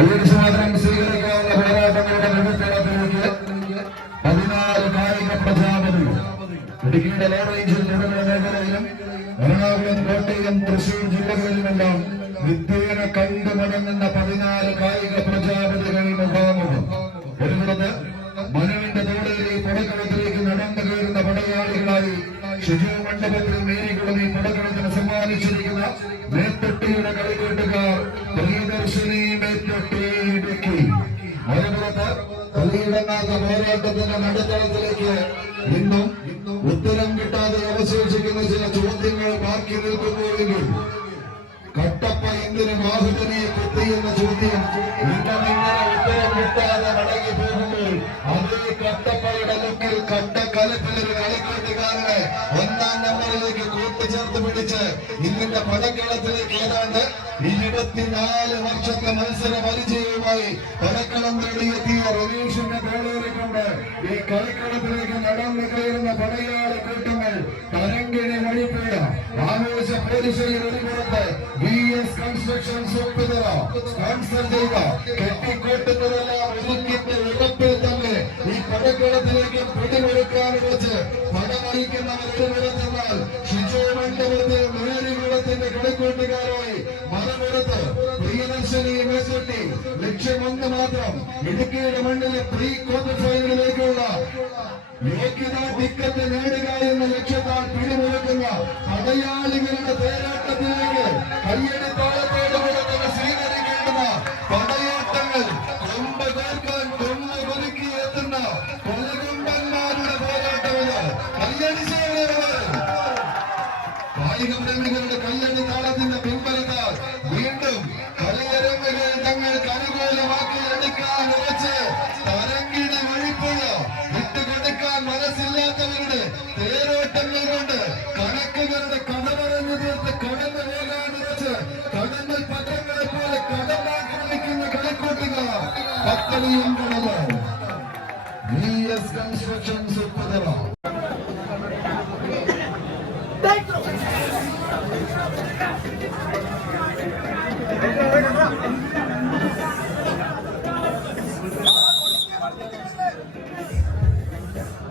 ಐದು ಸಮಾಧಾನ ಶ್ರೀಗಳಿಗೆ ಹೋರಾಟ ಮಾಡಿದ ഇടുക്കിയുടെ ലോ റേഞ്ചിൽ മേഖലയിലും എറണാകുളം കോട്ടയം തൃശൂർ ജില്ലകളിലുമെല്ലാം കണ്ടു മടങ്ങുന്ന പതിനാല് കായിക പ്രജാപതികൾ മുഖാമുഖം. ഒരുപുറത്ത് മനുവിന്റെ തോളേരി പടക്കളത്തിലേക്ക് നടന്നു കയറുന്ന പടയാളികളായി ഷിജു മണ്ഡപത്തിൽ മേരികുളമി പടക്കളത്തിന് സമ്മാനിച്ചിരിക്കുന്ന മേത്തൊട്ടിയുടെ കളികൂട്ടുകാർ കളിയിടങ്ങാത്ത പോരാട്ടത്തിന്റെ നടുത്തളത്തിലേക്ക് ഇന്നും ഉത്തരം കിട്ടാതെ അവശേഷിക്കുന്ന ചില ചോദ്യങ്ങൾ ബാക്കി നിൽക്കുന്നുവെങ്കിൽ കട്ടപ്പ എന്തിന് ബാഹുബലിയെ കുത്തിയെന്ന ചോദ്യം ഇന്നും ഇങ്ങനെ ഉത്തരം കിട്ടാതെ മടങ്ങി കട്ടപ്പയുടെ ലുക്കിൽ കാലത്തിൽ ഒരു കളിക്കൂട്ടുകാരനെ ഒന്നാം നമ്പറിലേക്ക് കൂട്ടിച്ചേർത്ത് പിടിച്ച് ഇന്നിന്റെ പടക്കളത്തിലേക്ക് ഏതാണ്ട് ഇരുപത്തിനാല് വർഷത്തെ മത്സര പരിചയവുമായി പടക്കളം നേടിയെത്തിയ റവീഷിന്റെ തോളേറിക്കൊണ്ട് ഈ കളിക്കളത്തിലേക്ക് നടന്നു കയറുന്ന പടയാളി കൂട്ടങ്ങൾ തരങ്കിണി മണിപ്പുഴ ആവേശ പോലീസിൽ ഒരു പുറത്ത് B S constructions Upputhara sponsor ചെയ്ത കെട്ടിക്കോട്ടുന്നതെല്ലാം ഈ പിടികൊടുക്കാൻ വിളിച്ച് വെച്ച് പടമറിക്കുന്നവരുടെ തന്നാൽ ശിശു മണ്ഡപത്തിൽ മേരികുളത്തിന്റെ കിടക്കൂട്ടുകാരായി മറമുറത്ത് പ്രിയദർശിനി മേസട്ടി ലക്ഷ്യമൊന്ന് മാത്രം ഇടുക്കിയുടെ മണ്ണിലെ പ്രീ ക്വാർട്ടർ ഫൈനലിലേക്കുള്ള യോഗ്യതാ ടിക്കറ്റ് നേടുക എന്ന ലക്ഷ്യത്താൽ പിടിമുറുക്കുന്ന പടയാളികളുടെ പോരാട്ടത്തിലേക്ക് കയ്യടി കടന്ന് ബി എസ് കൺസ്ട്രക്ഷൻസ് ഉപ്പതറ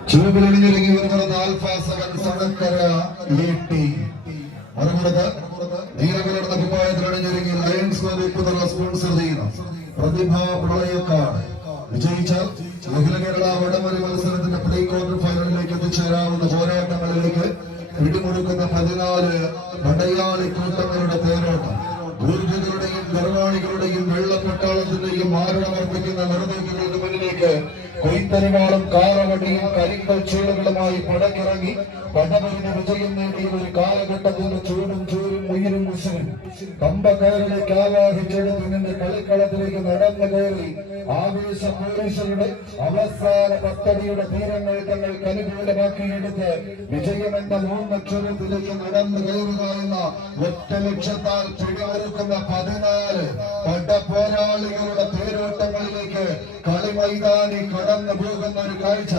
ചുവപ്പിലണിഞ്ഞൊരുങ്ങി വരുന്ന നാൽഫാസകൻ സടക്കര ലീട്ടി മറുപുറത്ത് നീലകലർന്ന കുപ്പായത്തിലണിഞ്ഞൊരുങ്ങി ലയൺസ് സ്പോൺസർ ചെയ്യുന്ന പ്രതിഭാ പ്രളയക്കാട്. വിജയിച്ച അഖില കേരള വടംവലി മത്സരത്തിന്റെ പ്രീ ക്വാർട്ടർ ഫൈനലിലേക്ക് എത്തിച്ചേരാവുന്ന പോരാട്ടങ്ങളിലേക്ക് പിടിമുറുക്കുന്ന പതിനാല് പടയാളി കൂട്ടങ്ങളുടെ തേരോട്ടം ഊർജകളുടെയും ഗർവാണികളുടെയും വെള്ളപ്പട്ടാളത്തിന്റെയും നിർദ്ദേശം മുന്നിലേക്ക് കൊയ്ത്തരിവാളും കാറവടിയും കരിങ്കൽ ചൂടുകളുമായി പടക്കിറങ്ങി പടമരിന് വിജയം നേടിയ ഒരു കാലഘട്ടത്തിന്റെ ചൂടും ചൂരും ഉയരും ഉത്സവം. കമ്പക്കയറിലേക്ക് ആവാഹിച്ചെടുത്ത് നിന്റെ കളിക്കളത്തിലേക്ക് നടന്നു കയറി. ആവേശ പോലീസുകളുടെ അവസാന പത്തടിയുടെ തീരങ്ങൾ തങ്ങൾക്ക് അനുകൂലമാക്കിയെടുത്ത് വിജയമെന്ന മൂന്നക്ഷരത്തിലേക്ക് നടന്നു കയറുക എന്ന ഒറ്റ ലക്ഷ്യത്താൽ പിടിമൊരുക്കുന്ന പതിനാല് പടപോരാളികളുടെ തേരോട്ടങ്ങളിലേക്ക് കളിമൈതാനി കടന്നു പോകുന്ന ഒരു കാഴ്ച.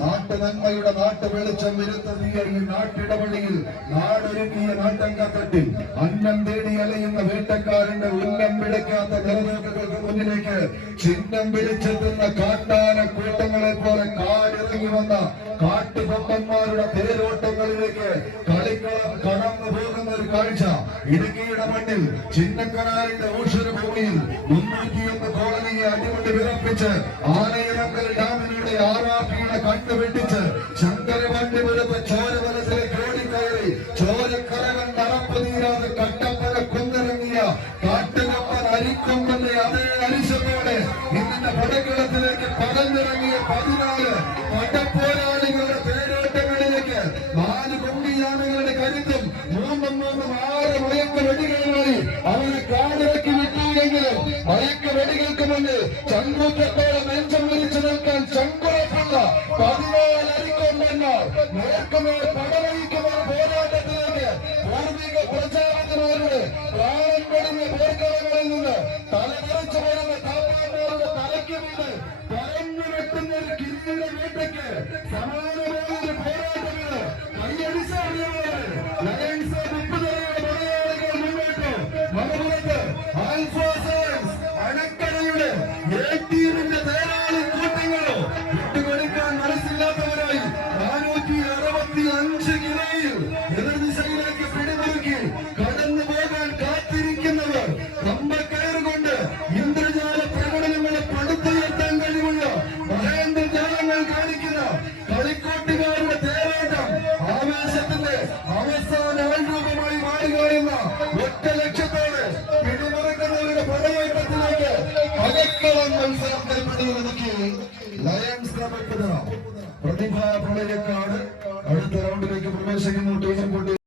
നാട്ടു നന്മയുടെ നാട്ടു വെളിച്ചം വിരുത്തതിയ ഈ നാട്ടിടപള്ളിയിൽ നാടൊരുക്കിയ നാട്ടങ്കത്തട്ടിൽ അന്നം തേടി അലയുന്ന വേട്ടക്കാരന്റെ ഉന്നം പിടിക്കാത്ത നിലനിൽക്കുകൾക്ക് മുന്നിലേക്ക് ചിഹ്നം പിടിച്ചെത്തുന്ന കാട്ടാന കൂട്ടങ്ങളെ പോലെ കാടിറങ്ങി വന്ന കാട്ടുകൊമ്പന്മാരുടെ തേരോട്ടങ്ങളിലേക്ക് കളിക്കളം കടന്നു കാഴ്ച. ഇടുക്കിയുടെ മണ്ണിൽ ചിന്നക്കനാലിന്റെ ഊഷര ഭൂമിയിൽ മുന്നൂറ്റിയൊന്ന് കോളനിയെ അടിമുടി വിറപ്പിച്ച് ആനയിറങ്കൽ ഡാമിലൂടെ ആറാപ്പിയുടെ കണ്ണു വെട്ടിച്ച് ശങ്കരവണ്ടി വെളുത്ത ചോരവലത്തിലേക്ക് ഓടിക്കയറി ചോരക്കരകൾ നടപ്പ് തീരാതെ കട്ടപ്പന കുന്നിറങ്ങിയ കാട്ടുകപ്പൻ അരിക്കൊമ്പന്റെ അതേ അരിശത്തോടെ ഇതിന്റെ പടക്കിളത്തിലേക്ക് പടന്നിറങ്ങിയ പതിനാല് മയക്ക വെടികൾക്ക് മുന്നിൽ ചങ്കൂറ്റത്തോടെ നെഞ്ചം വിരിച്ചു നിൽക്കാൻ ചങ്കുറപ്പുള്ള പതിനാല് അരിക്കൊമ്പന്മാർ നേർക്കുമേൽ പടവഹിക്കുന്ന പോരാട്ടത്തിലേക്ക് പൂർവിക പ്രജാപതിമാരുടെ അകക്കളം മത്സരത്തിൽ പ്രതിഭ പ്രളയക്കാട് അടുത്ത റൗണ്ടിലേക്ക് പ്രവേശിക്കുന്നു. ടീമും കൂട്ടി